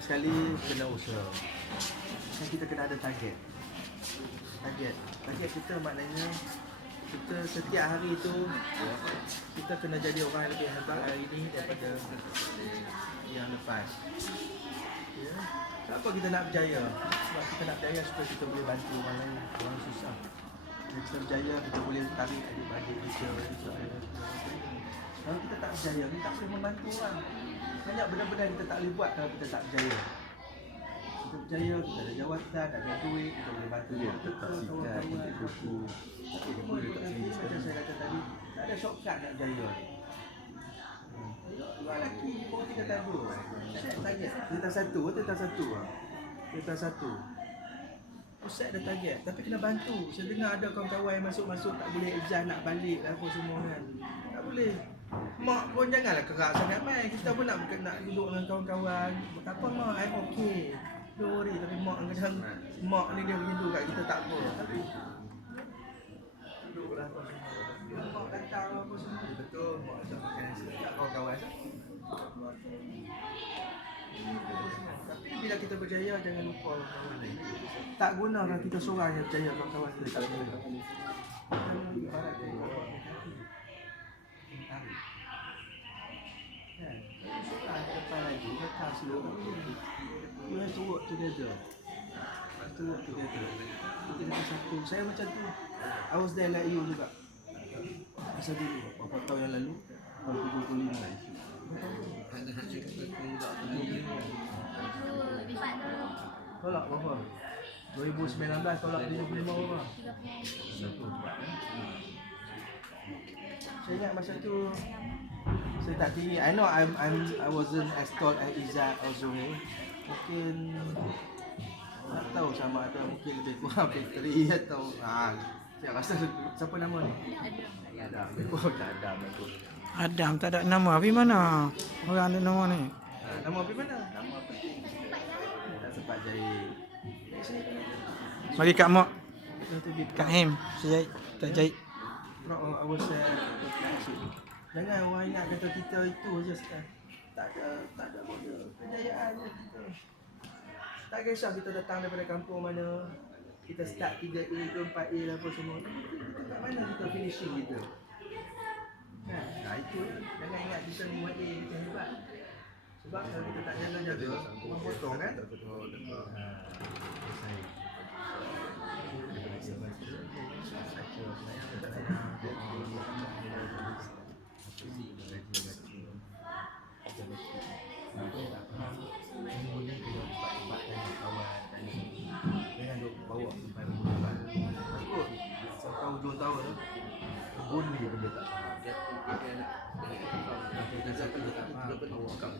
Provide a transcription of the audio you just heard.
sekali kena usaha. Kan kita kena ada target. Target. Target kita maknanya kita setiap hari tu kita kena jadi orang yang lebih hebat hari ini daripada yang lepas. Ya. Kenapa kita nak berjaya? Sebab kita nak berjaya supaya kita boleh bantu orang lain, orang susah. Bila kita berjaya, kita boleh tarik adik-adik kita, kita, Kalau kita tak berjaya, kita tak boleh membantu orang. Banyak benda-benda kita tak boleh buat kalau kita tak berjaya. Kita berjaya, kita ada jawatan, ada duit, kita boleh bantu tak kita, sikat, kawan-kawan. tak buku. Tapi semua Boleh macam saya kata tadi, tak ada shortcut nak berjaya ni. Hmm. Dua lelaki, bawa tiga tabur. Set target. Tentang satu, tentang satu. ah. Tentang satu. Set ada target. Tapi kena bantu. Saya dengar ada kawan-kawan yang masuk-masuk tak boleh exam nak balik lah apa semua kan. Tak boleh. Pun janganlah kerak sangat mai. Kita pun nak nak duduk dengan kawan-kawan. Tak apa mak, I'm okay. Don't worry. Tapi mak kadang mak ni dia rindu kat kita tak apa. Tapi duduklah apa semua. Mak datang apa semua. Betul. Mak datang makan nasi. Tak kawan-kawan. Tapi bila kita berjaya jangan lupa kawan lain. Tak guna kalau kita seorang yang berjaya kawan-kawan kita tak ibarat dia tak slow. You have to work together. You have to work together. Kita kena satu. Saya macam tu. I was there like you juga. Masa dulu, berapa tahun yang lalu? Tahun 75. Tolak berapa? 2019 tolak 75 berapa? Saya ingat masa tu tak tinggi. I know I'm I'm I wasn't as tall as Izzat or Zuhair. Mungkin tak tahu sama ada mungkin lebih kurang Fitri atau ah saya rasa siapa nama ni? Ada. Oh, tak ada aku. Adam tak ada nama. Tapi mana orang ada nama ni? Ah, nama apa mana? Nama apa? Tak sempat jadi. Bagi Kak Mak, Kak Him, sejahit, tak jahit. Proud of ourselves Jangan orang ingat kata kita itu je sekarang. Tak ada, tak ada benda Kejayaan je kita. Tak kisah kita datang daripada kampung mana. Kita start 3A ke 4A lah apa semua. Kita kat mana kita finishing kita? Kan? Nah itu Jangan ingat kita 5A kita hebat Sebab kalau kita tak jaga-jaga Orang potong kan? Ha, hujung tahun tu kebun ni benda tak faham. Dia dia nak dia nak faham. Dia tak faham. Bawa kat